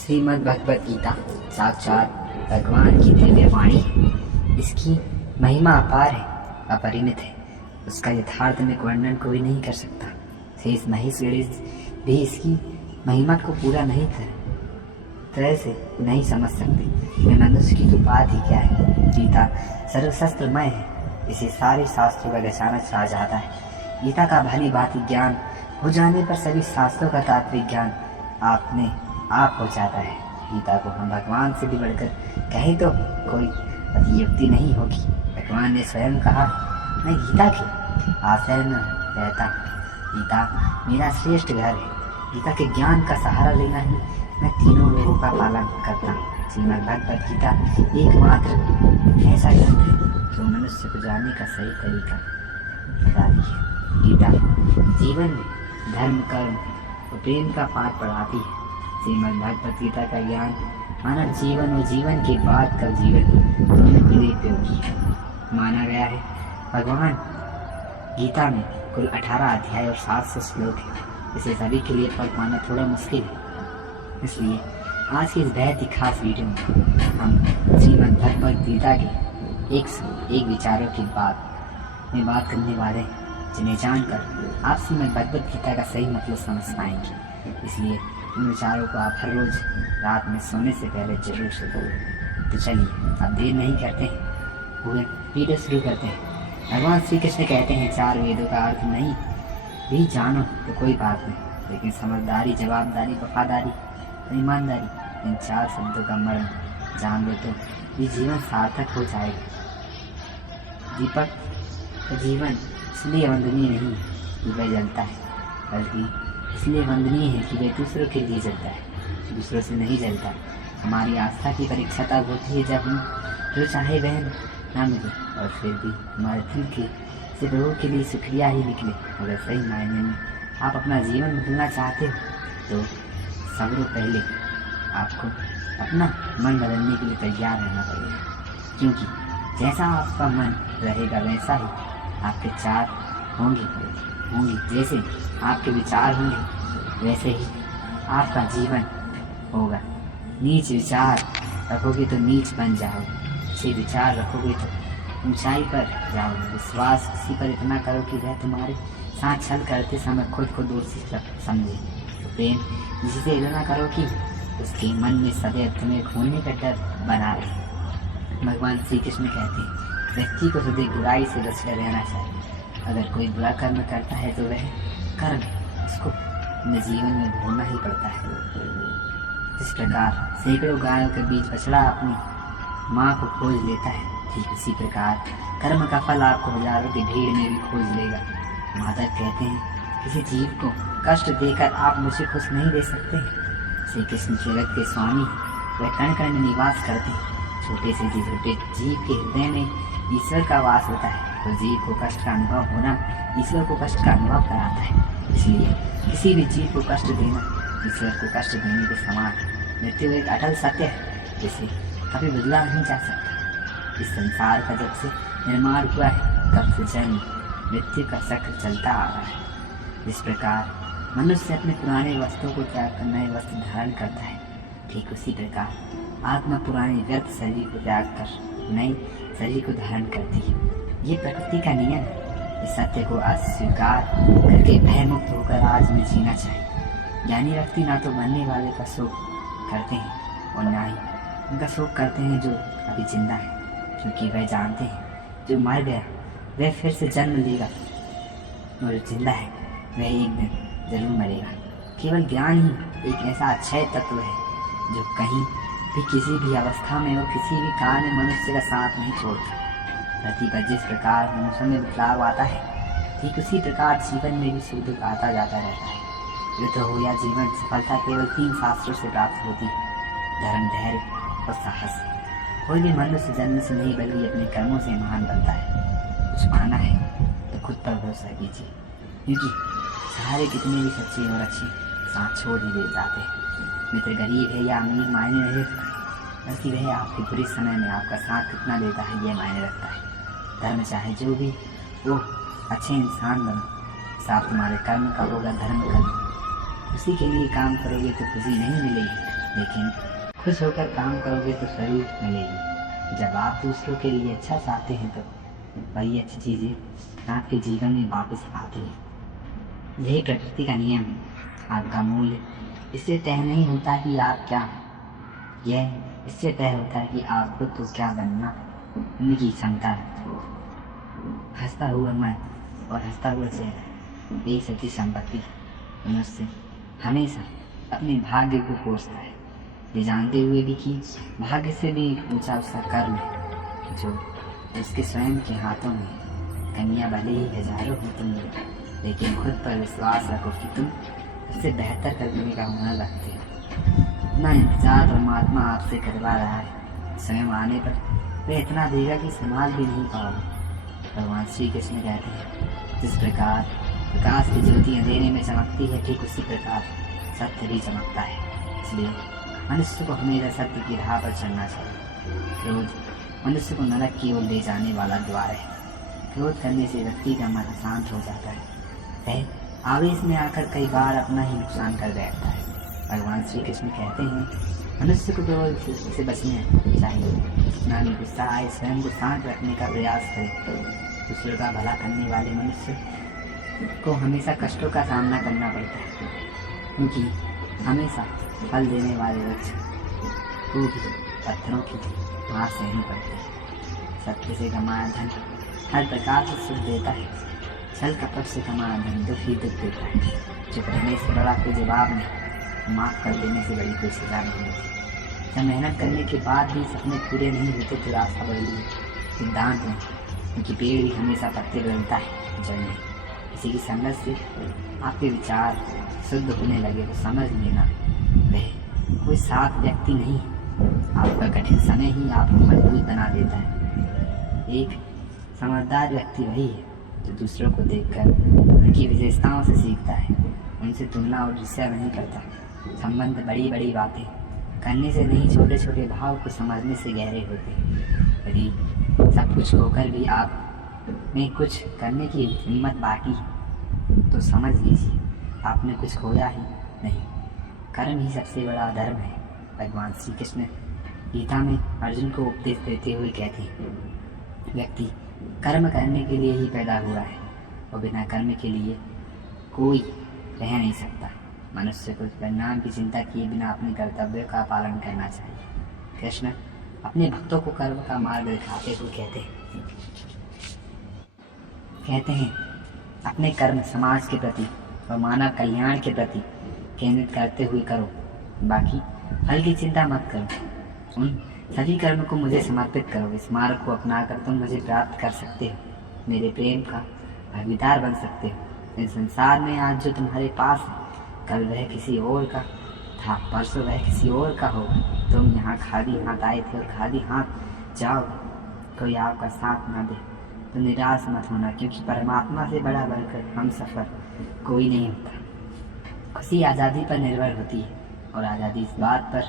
श्रीमद् भगवत गीता साक्षात भगवान की दिव्य वाणी है। इसकी महिमा अपार है, अपरिमित है। उसका यथार्थमिक वर्णन कोई नहीं कर सकता। शेष महेश गणेश भी इसकी महिमा को पूरा नहीं तरह से नहीं समझ सकते। मैं मनुष्य की तो बात ही क्या है। गीता सर्वशस्त्रमय है, इसे सारे शास्त्रों का अचानक छा जाता है। गीता का भली भांति ज्ञान हो जाने पर सभी शास्त्रों का तात्विक ज्ञान आपने आप हो जाता है। गीता को हम भगवान से भी बढ़कर कहें तो कोई अतियुक्ति नहीं होगी। भगवान ने स्वयं कहा, मैं गीता के आश्रय में रहता हूँ। गीता मेरा श्रेष्ठ घर है। गीता के ज्ञान का सहारा लेना ही मैं तीनों लोगों का पालन करता हूँ। श्रीमद् भगवत गीता एकमात्र ऐसा ग्रंथ है जो मनुष्य को जानने का सही तरीका बताती है। गीता जीवन में धर्म, कर्म और प्रेम का पाठ पढ़ाती है। श्रीमद् भगवत गीता का ज्ञान मानव जीवन और जीवन के बाद का जीवन दोनों के लिए उपयोगी है माना गया है। भगवान गीता में कुल 18 अध्याय और 700 श्लोक है। इसे सभी के लिए पढ़ पाना थोड़ा मुश्किल है, इसलिए आज की इस बेहद ही खास वीडियो में हम श्रीमद् भगवत गीता के एक विचारों की बात करने वाले हैं, जिन्हें जानकर आप श्रीमद् भगवत गीता का सही मतलब समझ पाएंगे। इसलिए इन विचारों को आप हर रोज रात में सोने से पहले जरूर सुनो। तो चलिए अब देर नहीं करते हैं, पूरे वीडियो शुरू करते हैं। भगवान श्री कृष्ण कहते हैं, 4 वेदों का अर्थ नहीं भी जानो तो कोई बात नहीं, लेकिन समझदारी, जवाबदारी, वफादारी और ईमानदारी, इन 4 शब्दों का मर्म जान लो तो ये जीवन सार्थक हो जाएगा। दीपक का जीवन इसलिए वंदनीय नहीं कि वह जलता है, बल्कि इसलिए वंदनीय है कि वह दूसरों के लिए जलता है, दूसरों से नहीं जलता। हमारी आस्था की परीक्षा तब होती है जब हम जो चाहे वह ना मिले और फिर भी हमारे दिल के से लोगों के लिए शुक्रिया ही निकले। अगर सही मायने में आप अपना जीवन बदलना चाहते हो तो सबसे पहले आपको अपना मन बदलने के लिए तैयार रहना पड़ेगा, क्योंकि जैसा आपका मन रहेगा वैसा ही आपके विचार होंगे। जैसे आपके विचार होंगे वैसे ही आपका जीवन होगा। नीच विचार रखोगे तो नीच बन जाओगे, अच्छे विचार रखोगे तो ऊंचाई पर जाओगे। विश्वास किसी पर इतना करो कि वह तुम्हारे साथ छल करते समय खुद को दोषी समझे। प्रेम जिससे इतना करो कि उसके मन में सदैव तुम्हें खोने का डर बना रहे। भगवान श्री कृष्ण कहते हैं, व्यक्ति को सदैव बुराई से बचकर रहना चाहिए। अगर कोई बुरा कर्म करता है तो वह कर्म उसको अपने जीवन में भोगना ही पड़ता है। इस प्रकार सैकड़ों गायों के बीच बछड़ा अपनी माँ को खोज लेता है, ठीक उसी प्रकार कर्म का फल आपको हजारों की भीड़ में भी खोज लेगा। माता कहते हैं, किसी जीव को कष्ट देकर आप मुझे खुश नहीं दे सकते। श्री कृष्ण जगत के स्वामी, वह कण कण में निवास करते हैं। छोटे से छोटे जीव के हृदय में ईश्वर का वास होता है, तो जीव को कष्ट का अनुभव होना ईश्वर को कष्ट का अनुभव कराता है। इसलिए किसी भी जीव को कष्ट देना ईश्वर को कष्ट देने के समान है। मृत्यु एक अटल सत्य है, जिसे कभी बदला नहीं जा सकता। इस संसार का जब से निर्माण हुआ है तब से जन्म मृत्यु का चक्र चलता आ रहा है। इस प्रकार मनुष्य अपने पुराने वस्त्रों को त्याग कर नए वस्त्र धारण करता है, ठीक उसी प्रकार आत्मा पुराने व्यर्थ शरीर को त्याग कर नए शरीर को धारण करती है। ये प्रकृति का नियम है। इस सत्य को अस्वीकार करके भयमुक्त होकर आज में जीना चाहिए। ज्ञानी व्यक्ति ना तो मरने वाले का शोक करते हैं और ना ही उनका शोक करते हैं जो अभी जिंदा है, क्योंकि वह जानते हैं जो मर गया वह फिर से जन्म लेगा और जो जिंदा है वह एक दिन जरूर मरेगा। केवल ज्ञान ही एक ऐसा अक्षय तत्व है जो कहीं भी किसी भी अवस्था में और किसी भी काल में मनुष्य का साथ नहीं छोड़ता। धरती पर जिस प्रकार मौसम में बदलाव आता है, ठीक उसी प्रकार जीवन में भी सुख दुख आता जाता रहता है। युद्ध हो या जीवन, सफलता केवल 3 शास्त्रों से प्राप्त होती है, धर्म, धैर्य और साहस। कोई भी मनुष्य जन्म से नहीं बल्कि अपने कर्मों से महान बनता है। कुछ पाना है तो खुद पर भरोसा कीजिए, क्योंकि सहारे कितने भी सच्चे और अच्छे साथ छोड़ ही दे जाते हैं। मित्र गरीब है या अमीर मायने नहीं रखता, बल्कि वह आपके बुरे समय में आपका साथ कितना देता है यह मायने रखता है। धर्म चाहे जो भी वो अच्छे इंसान बनो, हिसाब तुम्हारे कर्म का होगा धर्म का। उसी के लिए काम करोगे तो खुशी नहीं मिलेगी, लेकिन खुश होकर काम करोगे तो जरूर मिलेगी। जब आप दूसरों के लिए अच्छा चाहते हैं तो वही अच्छी चीज़ें आपके जीवन में वापस आती हैं। यही प्रकृति का नियम है। आपका मूल्य इससे तय नहीं होता कि आप क्या हैं, यह इससे तय होता है कि आप खुद को क्या बनना उनकी क्षमता है। हंसता हुआ मन और हंसता हुआ चेहरा यही सच्ची संपत्ति मनुष्य हमेशा अपने भाग्य को कोसता है, ये जानते हुए भी कि भाग्य से भी ऊंचा उसका कर्म है जो उसके स्वयं के हाथों में। कन्या भले ही हजारों हो तुम लोग, लेकिन खुद पर विश्वास रखो कि तुम उससे बेहतर करने का हुनर रखते हो। इतना इंतजार परमात्मा आपसे करवा रहा है, स्वयं आने पर वह इतना देगा कि संभाल भी नहीं पाओगे। भगवान श्री कृष्ण कहते हैं, जिस प्रकार प्रकाश की ज्योति अंधेरे में चमकती है, ठीक उसी प्रकार सत्य भी चमकता है। इसलिए मनुष्य को हमेशा सत्य की राह पर चलना चाहिए। क्रोध मनुष्य को नरक की ओर ले जाने वाला द्वार है। क्रोध करने से व्यक्ति का मन अशांत हो जाता है, वह आवेश में आकर कई बार अपना ही नुकसान कर बैठता है। भगवान श्री कृष्ण कहते हैं, मनुष्य को क्रोध से बचना चाहिए। जितना भी गुस्सा आए स्वयं को शांत रखने का प्रयास करें। दूसरों का भला करने वाले मनुष्य को हमेशा कष्टों का सामना करना पड़ता है, क्योंकि हमेशा फल देने वाले वृक्ष को भी पत्थरों की मार सहनी पड़ती है। सत्य से कमाया धन हर प्रकार से सुख देता है, छल कपट से कमाया धन दुख ही दुख देता है। चुप रहने से बड़ा कोई जवाब नहीं, माफ़ कर देने से बड़ी कोई सजा नहीं होती। जब मेहनत करने के बाद भी सपने पूरे नहीं होते तो रास्ता बदलिए। सिद्धांत में क्योंकि पेड़ भी हमेशा पत्ते बदलता है, जड़ नहीं। किसी की संगत से आपके विचार शुद्ध होने लगे तो समझ लेना वह कोई साथ व्यक्ति नहीं, आपका कठिन समय ही आपको मजबूत बना देता है। एक समझदार व्यक्ति वही है जो दूसरों को देखकर उनकी विशेषताओं से सीखता है, उनसे तुलना और ईर्ष्या नहीं करता। संबंध बड़ी बड़ी बातें करने से नहीं, छोटे छोटे भाव को समझने से गहरे होते हैं। यदि सब कुछ होकर भी आप में कुछ करने की हिम्मत बाकी है तो समझ लीजिए आपने कुछ खोया ही नहीं। कर्म ही सबसे बड़ा धर्म है। भगवान श्री कृष्ण गीता में अर्जुन को उपदेश देते हुए कहते हैं, व्यक्ति कर्म करने के लिए ही पैदा हुआ है और बिना कर्म के लिए कोई रह नहीं सकता। मनुष्य को परिणाम की चिंता किए बिना अपने कर्तव्य का पालन करना चाहिए। कृष्ण अपने भक्तों को कर्म का मार्ग दिखाते हुए कहते हैं अपने कर्म समाज के प्रति और मानव कल्याण के प्रति केंद्रित करते हुए करो, बाकी फल की चिंता मत करो। उन सभी कर्म को मुझे समर्पित करो। इस मार्ग को अपनाकर तुम मुझे प्राप्त कर सकते हो, मेरे प्रेम का भागीदार बन सकते हो। इस संसार में आज जो तुम्हारे पास है कल वह किसी और का था, परसों वह किसी और का होगा। तुम यहाँ खाली हाथ आए थे और खाली हाथ जाओ। कोई आपका साथ ना दे तो निराश मत होना, क्योंकि परमात्मा से बड़ा बढ़कर हम सफ़र कोई नहीं होता। खुशी आज़ादी पर निर्भर होती है और आज़ादी इस बात पर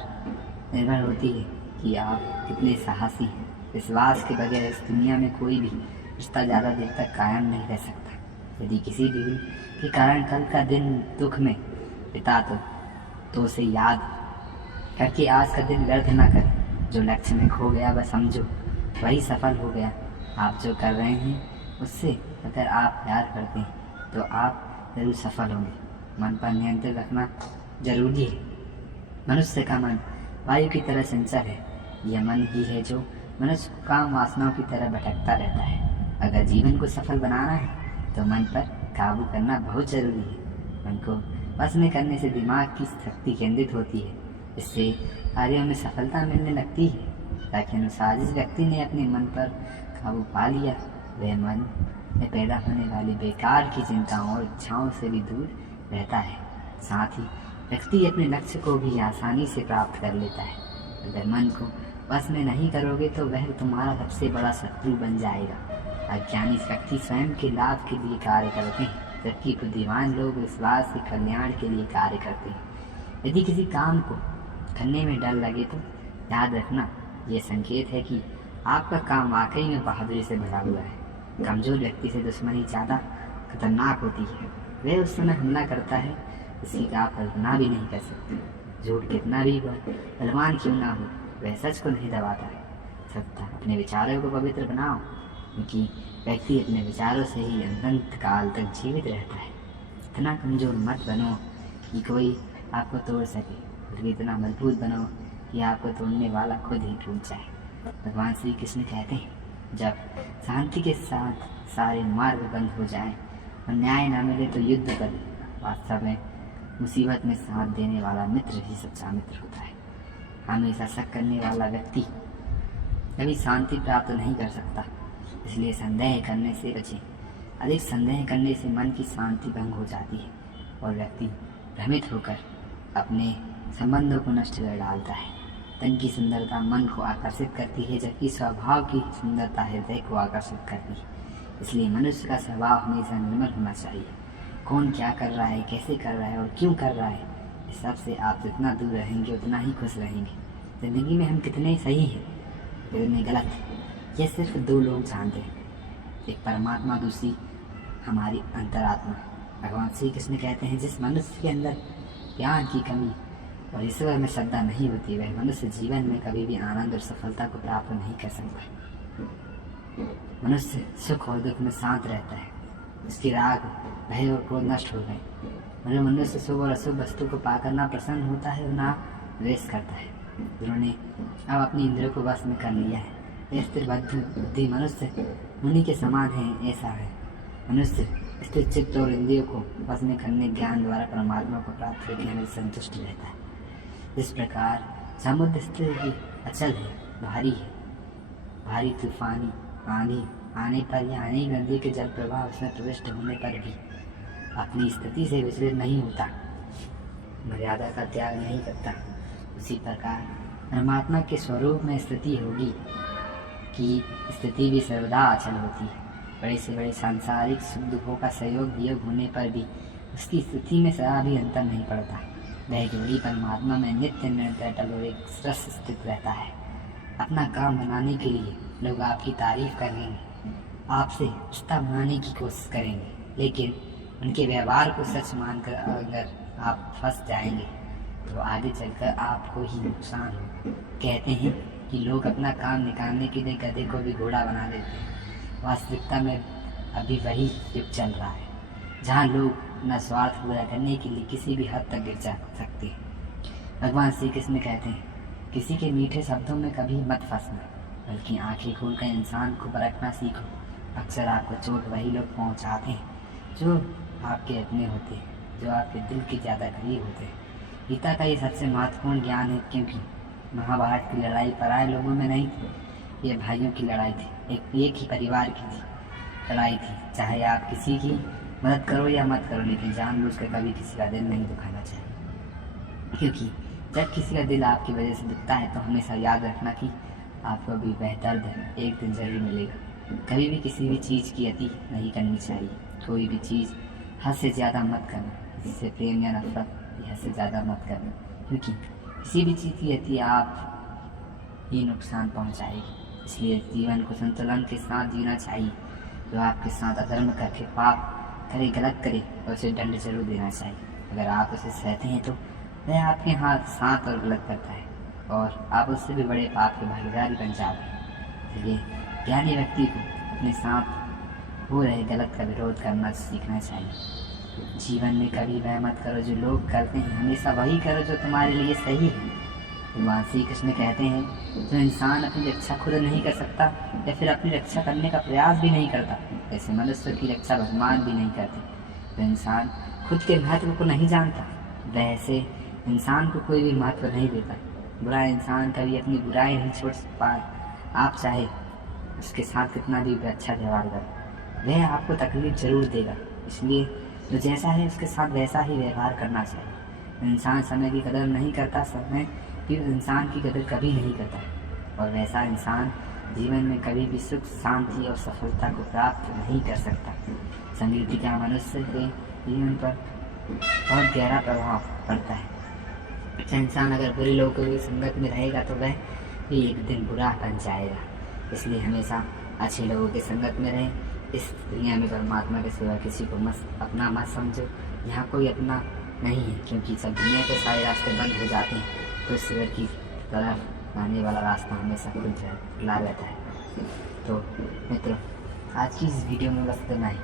निर्भर होती है कि आप कितने साहसी हैं। विश्वास के बगैर इस दुनिया में कोई भी रिश्ता ज़्यादा देर तक कायम नहीं रह सकता। यदि किसी भी के कारण कल का दिन दुख में बिता तो उसे याद करके आज का दिन व्यर्थ न करें। जो लक्ष्य में खो गया वह समझो वही सफल हो गया। आप जो कर रहे हैं उससे अगर आप प्यार करते हैं तो आप जरूर सफल होंगे। मन पर नियंत्रण रखना जरूरी है। मनुष्य का मन वायु की तरह चंचल है। यह मन ही है जो मनुष्य को काम वासनाओं की तरह भटकता रहता है। अगर जीवन को सफल बनाना है तो मन पर काबू करना बहुत जरूरी है। मन को वश में करने से दिमाग की शक्ति केंद्रित होती है, इससे कार्यों में सफलता मिलने लगती है। ताकि अनुसार जिस व्यक्ति ने अपने मन पर काबू पा लिया वह मन में पैदा होने वाली बेकार की चिंताओं और इच्छाओं से भी दूर रहता है। साथ ही व्यक्ति अपने लक्ष्य को भी आसानी से प्राप्त कर लेता है। अगर मन को वश में नहीं करोगे तो वह तुम्हारा सबसे बड़ा शत्रु बन जाएगा। अज्ञानी व्यक्ति स्वयं के लाभ के लिए कार्य करते हैं, जबकि बुद्धिमान लोग विश्वास के कल्याण के लिए कार्य करते हैं। यदि किसी काम को करने में डर लगे तो याद रखना ये संकेत है कि आपका काम वाकई में बहादुरी से भरा हुआ है। कमजोर व्यक्ति से दुश्मनी ज़्यादा खतरनाक होती है। वह उस समय हमला करता है इसकी आप कल्पना भी नहीं कर सकते। झूठ कितना भी बलवान क्यों ना हो, वह सच को नहीं दबाता है। सत्ता अपने विचारों को पवित्र बनाओ, क्योंकि व्यक्ति अपने विचारों से ही अनंत काल तक जीवित रहता है। इतना कमज़ोर मत बनो कि कोई आपको तोड़ सके, बल्कि इतना मजबूत बनो कि आपको तोड़ने वाला खुद ही टूट जाए। भगवान श्री कृष्ण कहते हैं, जब शांति के साथ सारे मार्ग बंद हो जाएं और न्याय न मिले तो युद्ध कर। वास्तव में मुसीबत में साथ देने वाला मित्र ही सच्चा मित्र होता है। हमेशा शक करने वाला व्यक्ति कभी शांति प्राप्त नहीं कर सकता, इसलिए संदेह करने से बचें। अधिक संदेह करने से मन की शांति भंग हो जाती है और व्यक्ति भ्रमित होकर अपने संबंधों को नष्ट कर डालता है। तन की सुंदरता मन को आकर्षित करती है, जबकि स्वभाव की सुंदरता हृदय को आकर्षित करती है। इसलिए मनुष्य का स्वभाव हमेशा निर्मल होना चाहिए। कौन क्या कर रहा है, कैसे कर रहा है और क्यों कर रहा है, इस सब से आप जितना दूर रहेंगे उतना ही खुश रहेंगे। ज़िंदगी में हम कितने सही हैं, कितने गलत, यह सिर्फ दो लोग जानते हैं, एक परमात्मा, दूसरी हमारी अंतरात्मा। भगवान श्री कृष्ण कहते हैं, जिस मनुष्य के अंदर ज्ञान की कमी और ईश्वर में श्रद्धा नहीं होती, वह मनुष्य जीवन में कभी भी आनंद और सफलता को प्राप्त नहीं कर सकता। मनुष्य सुख और दुख में शांत रहता है, उसकी राग, भय और क्रोध नष्ट हो गए। मनुष्य शुभ और अशुभ वस्तु को पाकर ना प्रसन्न होता है और ना द्वेष करता है। जिन्होंने अब अपनी इंद्रियों को वश में कर लिया है, यह स्थिर बुद्धि मनुष्य मुनि के समान है। ऐसा है मनुष्य स्थिर चित्त और इंद्रियों को वश में करने ज्ञान द्वारा परमात्मा को प्राप्त करके हमें संतुष्ट रहता है। इस प्रकार समुद्र स्थिर ही अचल है, भारी है। भारी तूफानी आंधी आने पर या अनेक नदी के जल प्रवाह उसमें प्रविष्ट होने पर भी अपनी स्थिति से विचलित नहीं होता, मर्यादा का त्याग नहीं करता। उसी प्रकार परमात्मा के स्वरूप में स्थिति होगी कि स्थिति भी सर्वदा अचल होती है। बड़े से बड़े सांसारिक सुख दुखों का सहयोग वियोग होने पर भी उसकी स्थिति में सदा भी अंतर नहीं पड़ता। वह जोड़ी परमात्मा में नित्य निरंतर अटल और एक सरस स्थित रहता है। अपना काम बनाने के लिए लोग आपकी तारीफ करेंगे, आपसे रिश्ता बनाने की कोशिश करेंगे, लेकिन उनके व्यवहार को सच मानकर अगर आप फंस जाएंगे तो आगे चलकर आपको ही नुकसान हो। कहते हैं कि लोग अपना काम निकालने के लिए गधे को भी घोड़ा बना देते हैं। वास्तविकता में अभी वही युग चल रहा है, जहाँ लोग अपना स्वार्थ पूरा करने के लिए किसी भी हद तक गिर जा सकते हैं। भगवान श्री कृष्ण कहते हैं, किसी के मीठे शब्दों में कभी मत फंसना, बल्कि आंखें खोलकर इंसान को परखना सीखो। अक्सर आपको चोट वही लोग पहुंचाते हैं जो आपके अपने होते हैं, जो आपके दिल के ज़्यादा करीब होते हैं। गीता का ये सबसे महत्वपूर्ण ज्ञान है, क्योंकि महाभारत की लड़ाई पराये लोगों में नहीं थी, ये भाइयों की लड़ाई थी, एक ही परिवार की लड़ाई थी। चाहे आप किसी की मदद करो या मत करो, लेकिन जानबूझकर कभी किसी का दिल नहीं दुखाना चाहिए, क्योंकि जब किसी का दिल आपकी वजह से दुखता है तो हमेशा याद रखना कि आपको भी वह दर्द एक दिन जरूर मिलेगा। कभी भी किसी भी चीज़ की अति नहीं करनी चाहिए। कोई भी चीज़ हद से ज़्यादा मत करना, जिससे प्रेम या नफरत हद से ज़्यादा मत करना, क्योंकि किसी भी चीज़ की अति आप ही नुकसान पहुंचाएगी। इसलिए जीवन को संतुलन के साथ जीना चाहिए। जो आपके साथ अधर्म करके पाप करे, गलत करे, तो उसे दंड जरूर देना चाहिए। अगर आप उसे सहते हैं तो वह आपके हाथ साथ और गलत करता है और आप उससे भी बड़े पाप के भागीदारी बन जाते हैं। इसलिए ज्ञानी व्यक्ति को अपने साथ हो रहे गलत का विरोध करना सीखना चाहिए। जीवन में कभी वह मत करो जो लोग करते हैं, हमेशा वही करो जो तुम्हारे लिए सही है। भगवान श्री कृष्ण कहते हैं, जो इंसान अपनी रक्षा खुद नहीं कर सकता या फिर अपनी रक्षा करने का प्रयास भी नहीं करता, ऐसे मनुष्य की रक्षा भगवान भी नहीं करते। जो इंसान खुद के महत्व को नहीं जानता, वैसे इंसान को कोई भी महत्व नहीं देता। बुरा इंसान कभी अपनी बुराई नहीं छोड़ पाए, आप चाहे उसके साथ कितना भी अच्छा व्यवहार करें, वह आपको तकलीफ जरूर देगा। इसलिए जो जैसा है उसके साथ वैसा ही व्यवहार करना चाहिए। इंसान समय की कदर नहीं करता, समय भी इंसान की कदर कभी नहीं करता, और वैसा इंसान जीवन में कभी भी सुख, शांति और सफलता को प्राप्त नहीं कर सकता। संगीति का मनुष्य के जीवन पर बहुत गहरा प्रभाव पड़ता है। इंसान अगर बुरे लोगों की संगत में रहेगा तो वह भी एक दिन बुरा बन जाएगा। इसलिए हमेशा अच्छे लोगों की संगत में रहें। इस दुनिया में परमात्मा के सिवा किसी को अपना मत समझो। यहाँ कोई अपना नहीं है, क्योंकि सब दुनिया के सारे रास्ते बंद हो जाते हैं तो ईश्वर की तरफ आने वाला रास्ता हमेशा खुला रहता है। तो मित्रों, आज की इस वीडियो में बस इतना ही।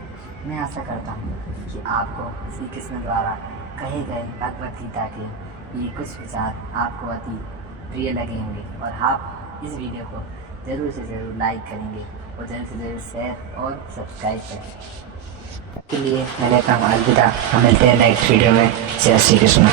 मैं आशा करता हूँ कि आपको श्री कृष्ण द्वारा कहे गए भगवद गीता के ये कुछ विचार आपको अति प्रिय लगे होंगे और आप इस वीडियो को ज़रूर से ज़रूर लाइक करेंगे और ज़रूर से ज़रूर शेयर और सब्सक्राइब करेंगे। के लिए मैं कहता हूँ अलविदा। हम मिलते हैं नेक्स्ट वीडियो में। जय श्री कृष्ण।